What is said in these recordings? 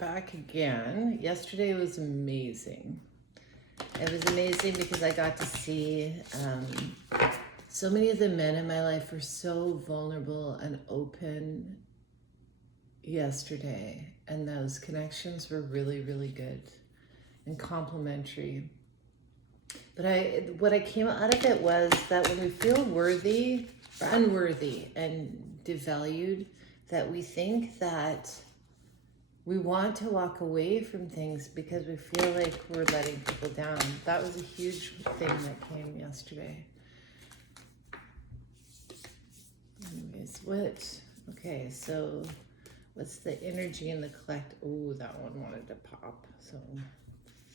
back again. Yesterday was amazing. It was amazing because I got to see so many of the men in my life were so vulnerable and open yesterday. And those connections were really, really good and complimentary. But what I came out of it was that when we feel worthy or unworthy and devalued, that we think that we want to walk away from things because we feel like we're letting people down. That was a huge thing that came yesterday. Anyways, okay, so what's the energy in the collect? Oh, that one wanted to pop. So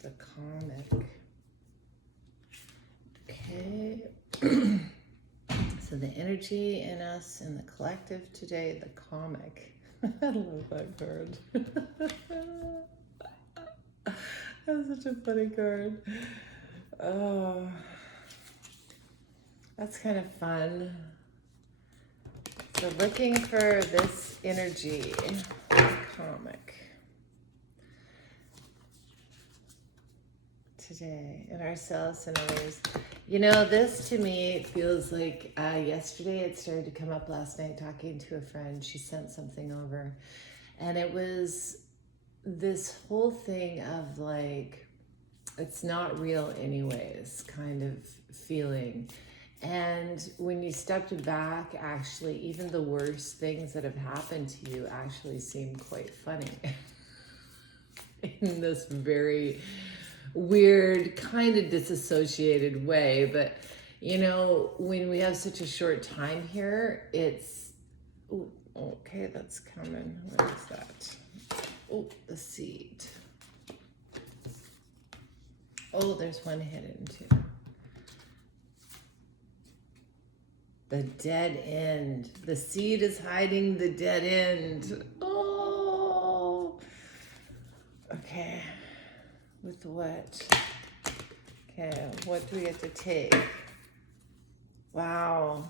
the comic. Okay. So the energy in us in the collective today, the comic. I love that card. That's such a funny card. Oh, that's kind of fun. So looking for this energy, comic, today in ourselves and others. You know, this to me feels like yesterday it started to come up last night talking to a friend. She sent something over and it was this whole thing of like, it's not real anyways kind of feeling. And when you stepped back, actually, even the worst things that have happened to you actually seem quite funny in this very weird, kind of disassociated way. But, you know, when we have such a short time here, it's, ooh, okay, that's coming. What is that? Oh, the seed. Oh, there's one hidden too. The dead end. The seed is hiding the dead end. Oh. Okay. With what? Okay, what do we get to take? Wow.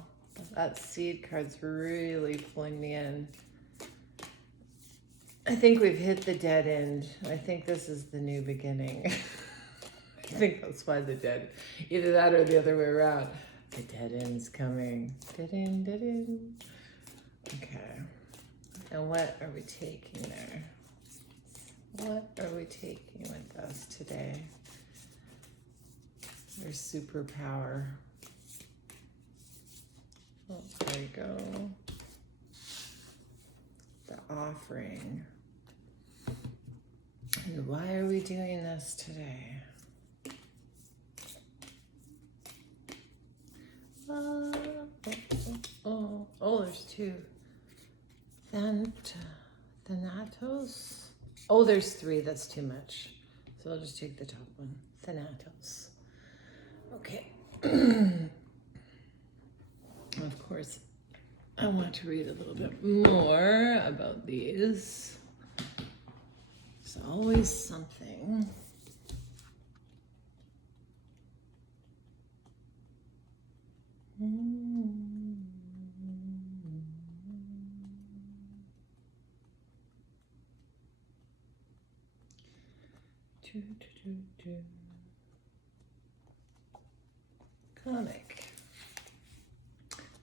That seed card's really pulling me in. I think we've hit the dead end. I think this is the new beginning. I think that's why the dead, either that or the other way around. The dead end's coming. Dead end, dead end. Okay. And what are we taking there? What are we taking with us today? Their superpower. Oh, there you go. The offering. And why are we doing this today? Oh, there's two. Thanatos. Oh, there's three. That's too much. So I'll just take the top one. Thanatos. Okay. Of course, I want to read a little bit more about these. There's always something. Comic.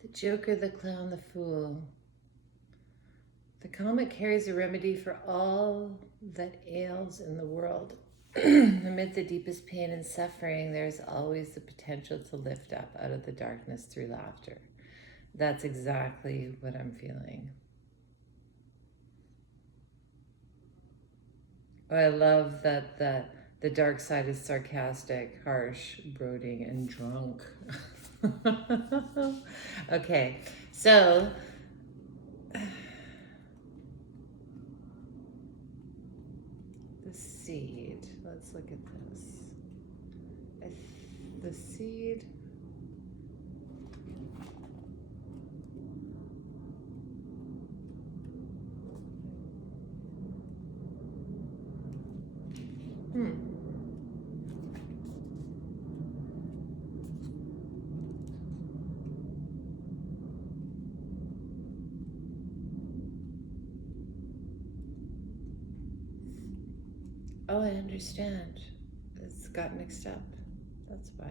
The Joker, the Clown, the Fool. The comic carries a remedy for all that ails in the world. Amid the deepest pain and suffering, there's always the potential to lift up out of the darkness through laughter. That's exactly what I'm feeling. I love that the dark side is sarcastic, harsh, brooding, and drunk. Okay, so the seed. Let's look at this. The seed. Oh, I understand. It's got mixed up. That's why.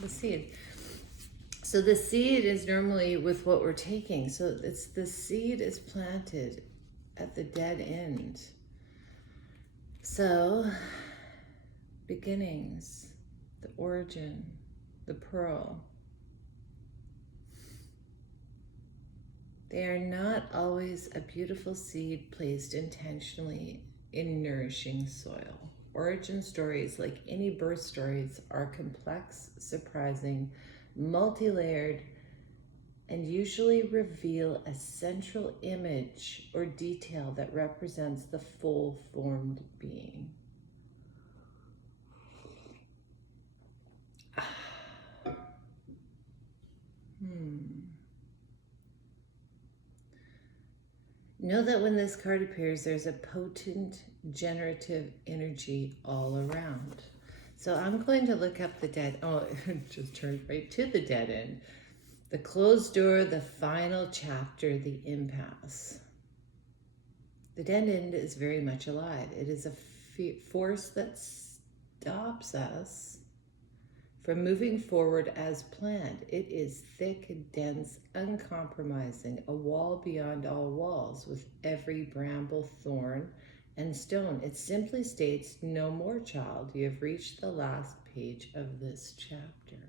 The seed. So the seed is normally with what we're taking. So it's the seed is planted at the dead end. So beginnings, the origin, the pearl. They are not always a beautiful seed placed intentionally in nourishing soil. Origin stories, like any birth stories, are complex, surprising, multi-layered, and usually reveal a central image or detail that represents the full-formed being. Know that when this card appears, there's a potent generative energy all around. So I'm going to look up the dead. Oh, it just turned right to the dead end. The closed door, the final chapter, the impasse. The dead end is very much alive. It is a force that stops us from moving forward as planned. It is thick, dense, uncompromising, a wall beyond all walls with every bramble, thorn, and stone. It simply states, no more, child. You have reached the last page of this chapter.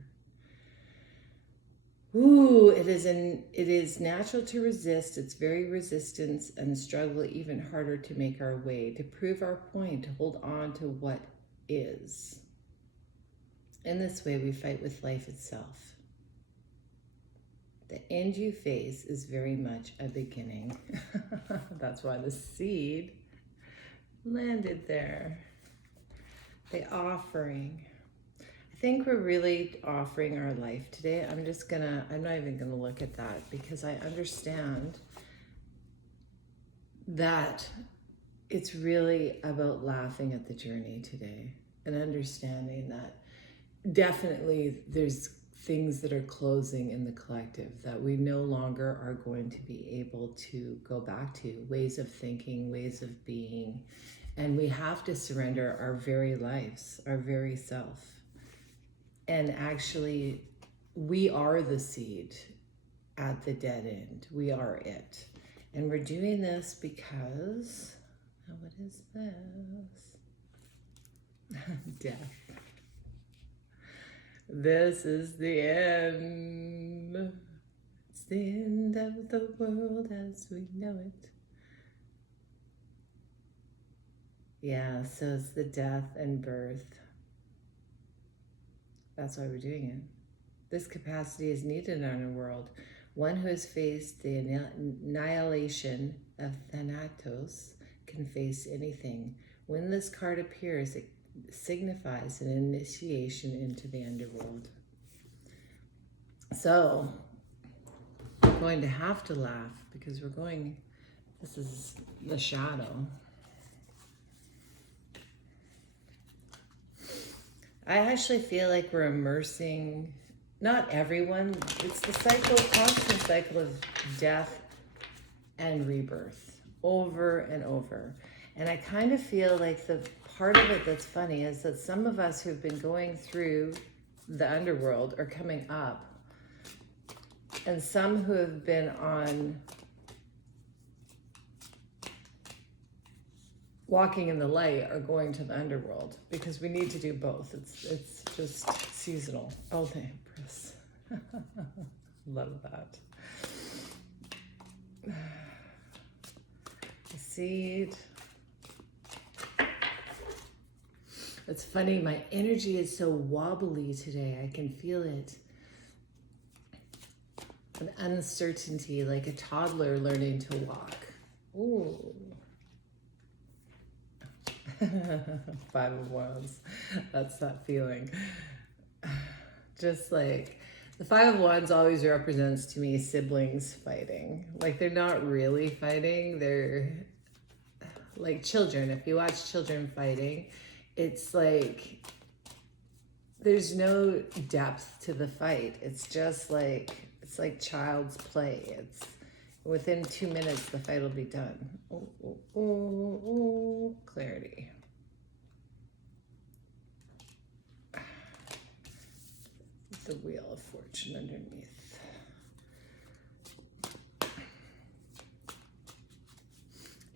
Ooh, it is natural to resist. It's very resistance and struggle even harder to make our way, to prove our point, to hold on to what is. In this way, we fight with life itself. The end you face is very much a beginning. That's why the seed landed there. The offering. I think we're really offering our life today. I'm not even gonna look at that because I understand that it's really about laughing at the journey today and understanding that definitely there's things that are closing in the collective that we no longer are going to be able to go back to, ways of thinking, ways of being, and we have to surrender our very lives, our very self. And actually, we are the seed at the dead end. We are it. And we're doing this because, what is this? Death. This is the end. It's the end of the world as we know it. Yeah, so it's the death and birth. That's why we're doing it. This capacity is needed in our world. One who has faced the annihilation of Thanatos can face anything. When this card appears, it signifies an initiation into the underworld. So, we're going to have to laugh because this is the shadow. I actually feel like we're immersing, not everyone, it's the constant cycle of death and rebirth over and over. And I kind of feel like the part of it that's funny is that some of us who've been going through the underworld are coming up, and some who have been on walking in the light are going to the underworld, because we need to do both. It's just seasonal. Oh, the Empress. Love that. The seed. It's funny, my energy is so wobbly today. I can feel it. An uncertainty, like a toddler learning to walk. Ooh. Five of Wands. That's that feeling. Just like the Five of Wands always represents to me siblings fighting. Like they're not really fighting. They're like children. If you watch children fighting, it's like there's no depth to the fight. It's just like, it's like child's play. within 2 minutes, the fight will be done. Oh, oh, oh, oh, clarity. The Wheel of Fortune underneath.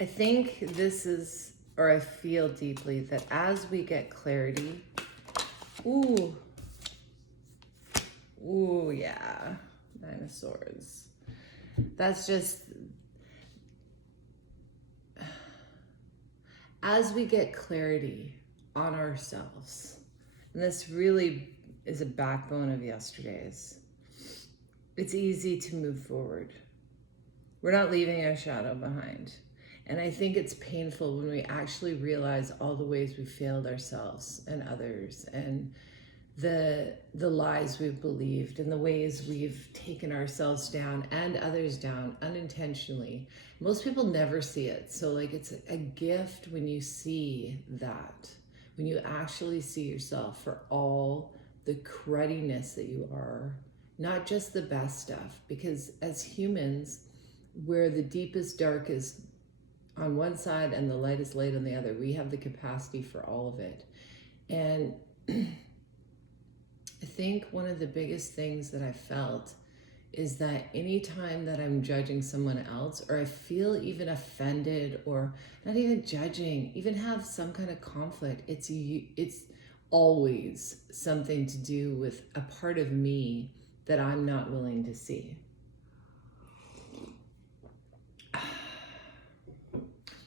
I think this is, or I feel deeply that as we get clarity, ooh, yeah, Nine of Swords. That's just, as we get clarity on ourselves, and this really is a backbone of yesterday's, it's easy to move forward. We're not leaving our shadow behind. And I think it's painful when we actually realize all the ways we failed ourselves and others, and the lies we've believed, and the ways we've taken ourselves down and others down unintentionally. Most people never see it. So like, it's a gift when you see that, when you actually see yourself for all the crudiness that you are, not just the best stuff, because as humans, we're the deepest, darkest on one side and the lightest light on the other. We have the capacity for all of it. And I think one of the biggest things that I felt is that anytime that I'm judging someone else, or I feel even offended, or not even judging, even have some kind of conflict, it's always something to do with a part of me that I'm not willing to see.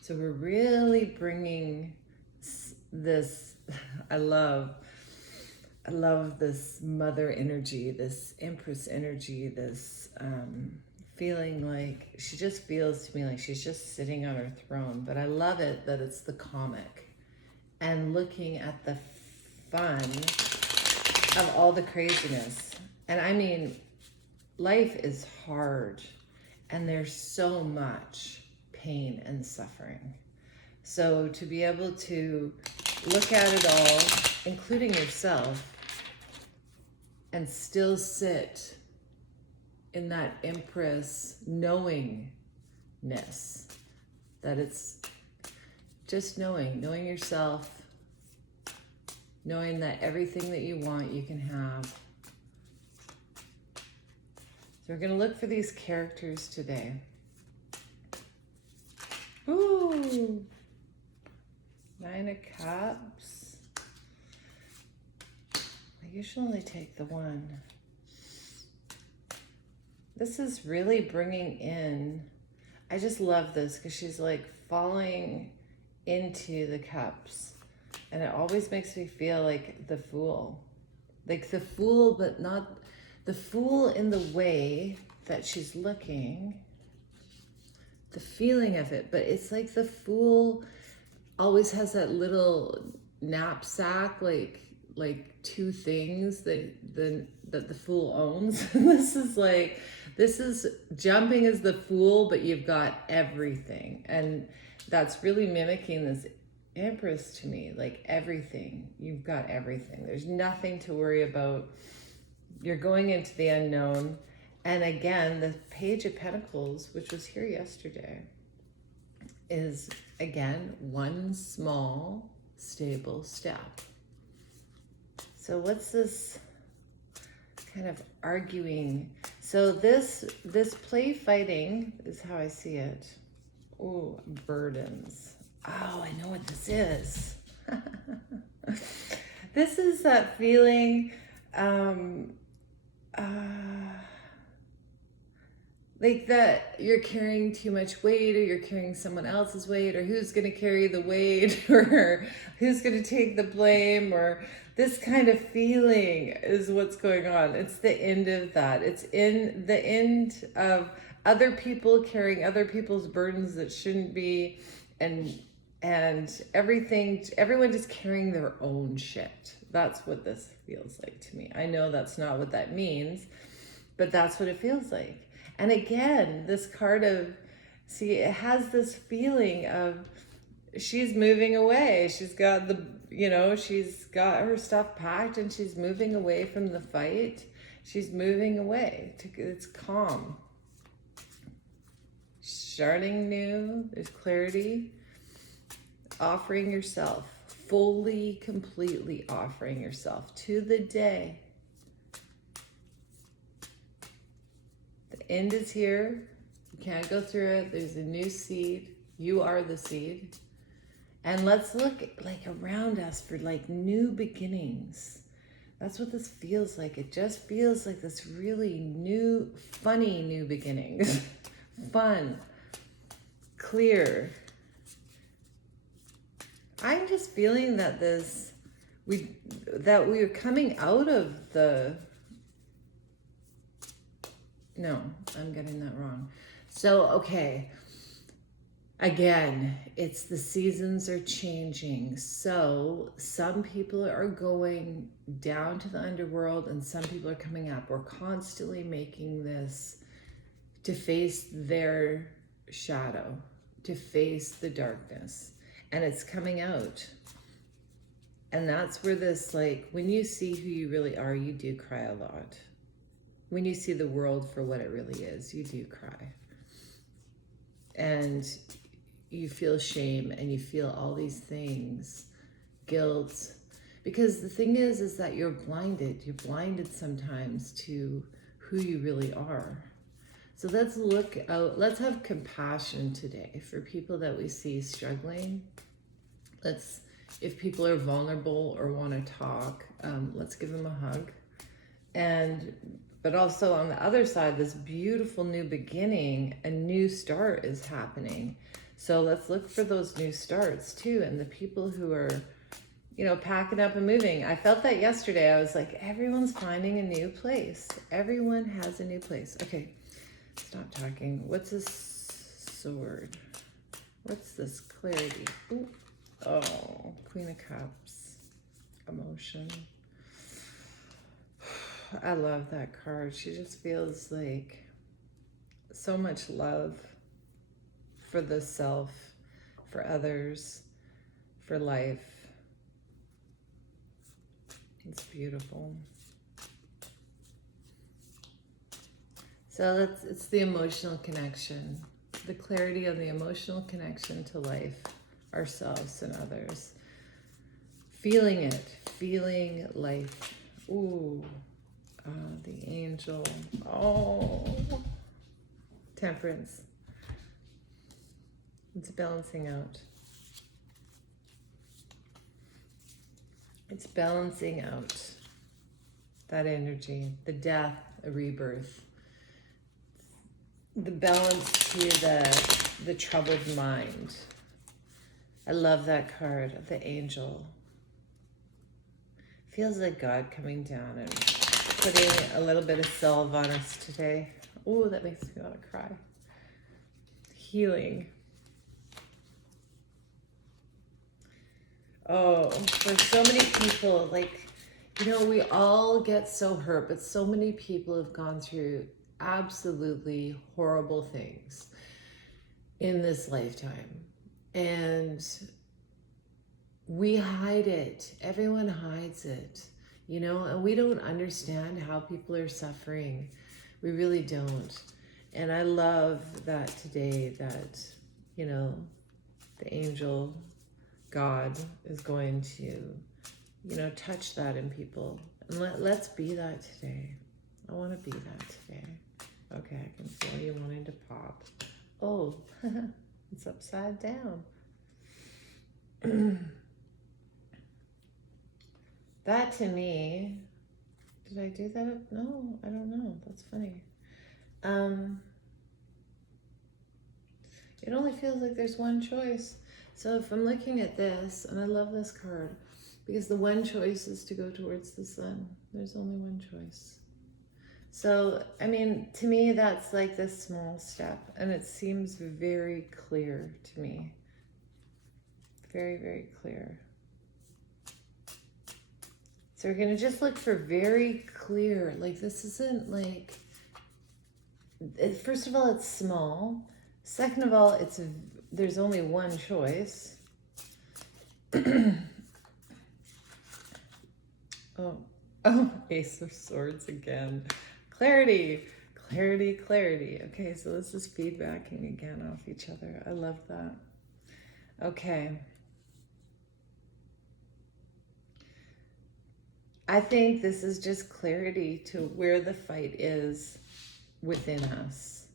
So we're really bringing this, I love this mother energy, this empress energy, this feeling like, she just feels to me like she's just sitting on her throne. But I love it that it's the comic and looking at the fun of all the craziness. And I mean, life is hard and there's so much pain and suffering. So to be able to look at it all, including yourself, and still sit in that empress knowingness, that it's just knowing yourself, knowing that everything that you want, you can have. So we're going to look for these characters today. Ooh, 9 of Cups. I usually only take the one. This is really bringing in, I just love this because she's like falling into the cups. And it always makes me feel like the Fool. Like the Fool, but not the Fool in the way that she's looking. The feeling of it, but it's like the Fool always has that little knapsack, like 2 things that the Fool owns. This is jumping as the Fool, but you've got everything, and that's really mimicking this Empress to me. Like everything, you've got everything. There's nothing to worry about. You're going into the unknown. And again, the Page of Pentacles, which was here yesterday, is again one small, stable step. So what's this kind of arguing? So this play fighting is how I see it. Oh, burdens. Oh, I know what this is. This is that feeling, like that you're carrying too much weight, or you're carrying someone else's weight, or who's going to carry the weight, or who's going to take the blame, or this kind of feeling is what's going on. It's the end of that. It's in the end of other people carrying other people's burdens that shouldn't be, and everyone just carrying their own shit. That's what this feels like to me. I know that's not what that means, but that's what it feels like. And again, this card of, see, it has this feeling of she's moving away. She's got she's got her stuff packed and she's moving away from the fight. She's moving away. It's calm. starting new, there's clarity, offering yourself, fully, completely offering yourself to the day. The end is here. You can't go through it. There's a new seed. You are the seed. And let's look like around us for like new beginnings. That's what this feels like. It just feels like this really new, funny new beginnings. Fun, clear. I'm just feeling that we're coming out of the, no, I'm getting that wrong. So, okay. Again, it's the seasons are changing. So some people are going down to the underworld and some people are coming up. We're constantly making this to face their shadow, to face the darkness. And it's coming out. And that's where this, like, when you see who you really are, you do cry a lot. When you see the world for what it really is, you do cry. And you feel shame and you feel all these things, guilt. Because the thing is that you're blinded. You're blinded sometimes to who you really are. So let's look out, let's have compassion today for people that we see struggling. If people are vulnerable or want to talk, let's give them a hug. But also on the other side, this beautiful new beginning, a new start is happening. So let's look for those new starts too. And the people who are, packing up and moving. I felt that yesterday. I was like, everyone's finding a new place. Everyone has a new place. Okay, stop talking. What's this sword? What's this clarity? Ooh. Oh, Queen of Cups, emotion. I love that card. She just feels like so much love for the self, for others, for life. It's beautiful. So it's the emotional connection, the clarity of the emotional connection to life, ourselves and others. Feeling it, feeling life. Ooh, the angel. Oh, temperance. It's balancing out. It's balancing out that energy, the death, a rebirth, the balance to the troubled mind. I love that card, the angel. Feels like God coming down and putting a little bit of salve on us today. Oh, that makes me want to cry. Healing. Oh, for so many people, we all get so hurt, but so many people have gone through absolutely horrible things in this lifetime. And we hide it. Everyone hides it, and we don't understand how people are suffering. We really don't. And I love that today that, the angel God is going to, touch that in people. And let's be that today. I want to be that today. Okay, I can feel you wanting to pop. Oh, it's upside down. That to me, did I do that? No, I don't know. That's funny. It only feels like there's one choice. So if I'm looking at this, and I love this card, because the one choice is to go towards the sun. There's only one choice. So, to me, that's like this small step, and it seems very clear to me. Very, very clear. So we're gonna just look for very clear, this isn't first of all, it's small. Second of all, there's only one choice. Oh, Ace of Swords again. Clarity, Clarity, clarity. Okay, so this is feedbacking again off each other. I love that. Okay. I think this is just clarity to where the fight is within us.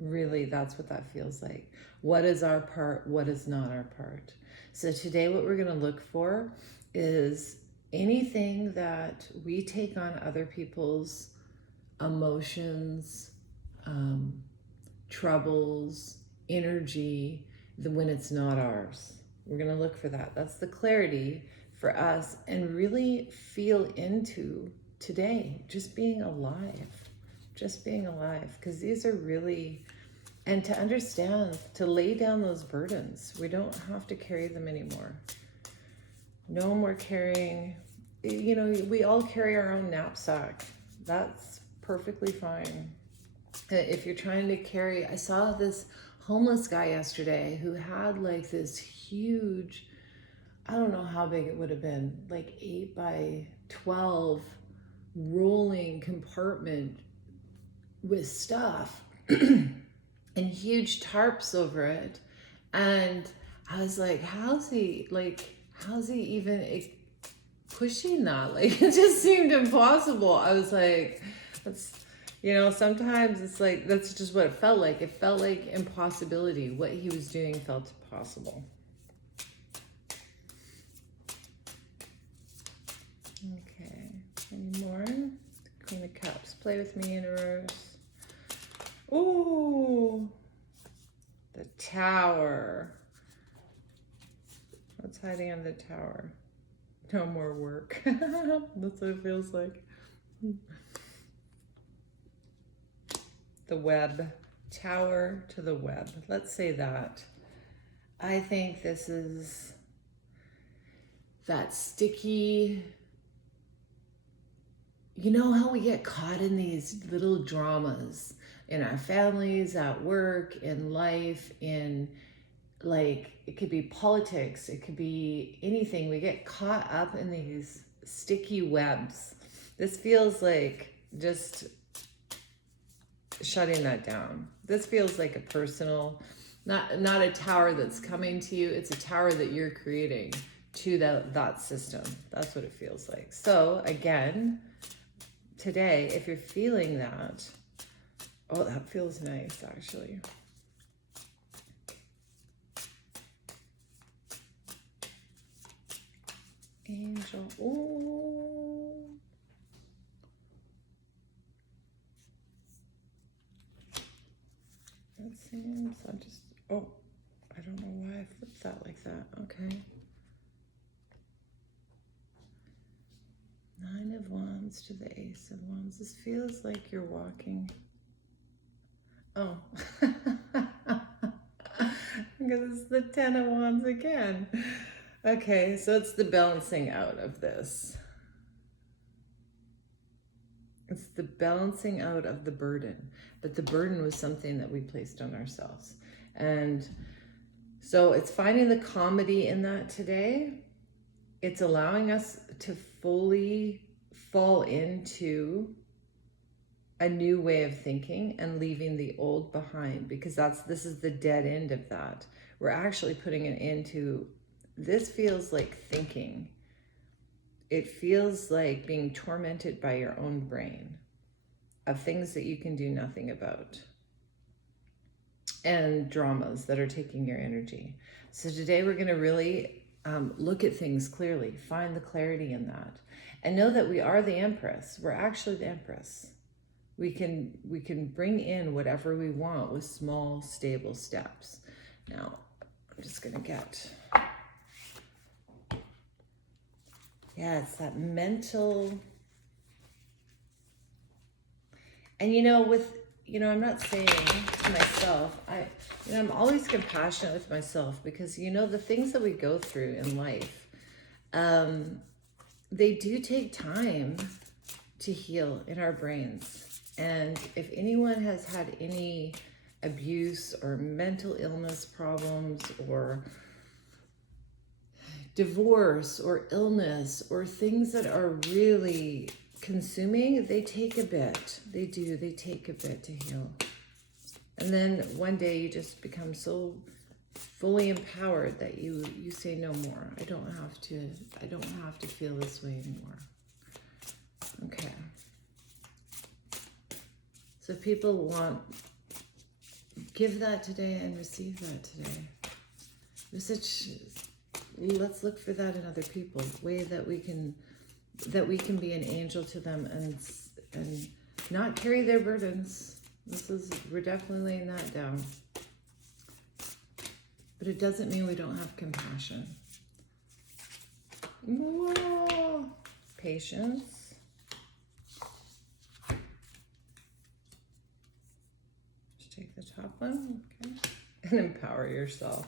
Really, that's what that feels like. What is our part? What is not our part? So today what we're going to look for is anything that we take on other people's emotions, troubles, energy, when it's not ours. We're going to look for that. That's the clarity for us, and really feel into today, just being alive. Just being alive, because these are really, and to understand, to lay down those burdens. We don't have to carry them anymore. No more carrying, you know, we all carry our own knapsack. That's perfectly fine. If you're trying to carry, I saw this homeless guy yesterday who had like this huge, I don't know how big it would have been, like 8 by 12 rolling compartment with stuff and huge tarps over it. And I was like, how's he even pushing that? Like, it just seemed impossible. I was like, that's, you know, sometimes it's like, that's just what it felt like. It felt like impossibility. What he was doing felt possible. Okay, any more? Queen of Cups, play with me, universe. Ooh, the Tower. What's hiding under the Tower? No more work. That's what it feels like. The web. Tower to the web. Let's say that. I think this is that sticky. You know how we get caught in these little dramas in our families, at work, in life, in, like, it could be politics, it could be anything. We get caught up in these sticky webs. This feels like just shutting that down. This feels like a personal, not a tower that's coming to you. It's a tower that you're creating to that system. That's what it feels like. So again, today, if you're feeling that, oh, that feels nice, actually. Angel, ooh. That seems, oh, I don't know why I flipped that like that. Okay. 9 of Wands to the Ace of Wands. This feels like you're walking. Oh. Because it's the 10 of Wands again. Okay, so it's the balancing out of this. It's the balancing out of the burden. But the burden was something that we placed on ourselves. And so it's finding the comedy in that today. It's allowing us to fully fall into a new way of thinking and leaving the old behind, because this is the dead end of that. We're actually putting it into, this feels like thinking. It feels like being tormented by your own brain of things that you can do nothing about, and dramas that are taking your energy. So today we're going to really look at things clearly, find the clarity in that, and know that we are the Empress. We're actually the Empress. We can bring in whatever we want with small, stable steps. Now, I'm just going to get, yeah, it's that mental, and I'm not saying to myself, I'm always compassionate with myself, because, the things that we go through in life, they do take time to heal in our brains. And if anyone has had any abuse or mental illness problems or divorce or illness or things that are really consuming, they take a bit. They do. They take a bit to heal. And then one day you just become so fully empowered that you say no more. I don't have to feel this way anymore. Okay. So if people want, give that today and receive that today. Let's look for that in other people. Way that we can be an angel to them and not carry their burdens. We're definitely laying that down. But it doesn't mean we don't have compassion. Whoa. Patience. Just take the top one, okay? And empower yourself.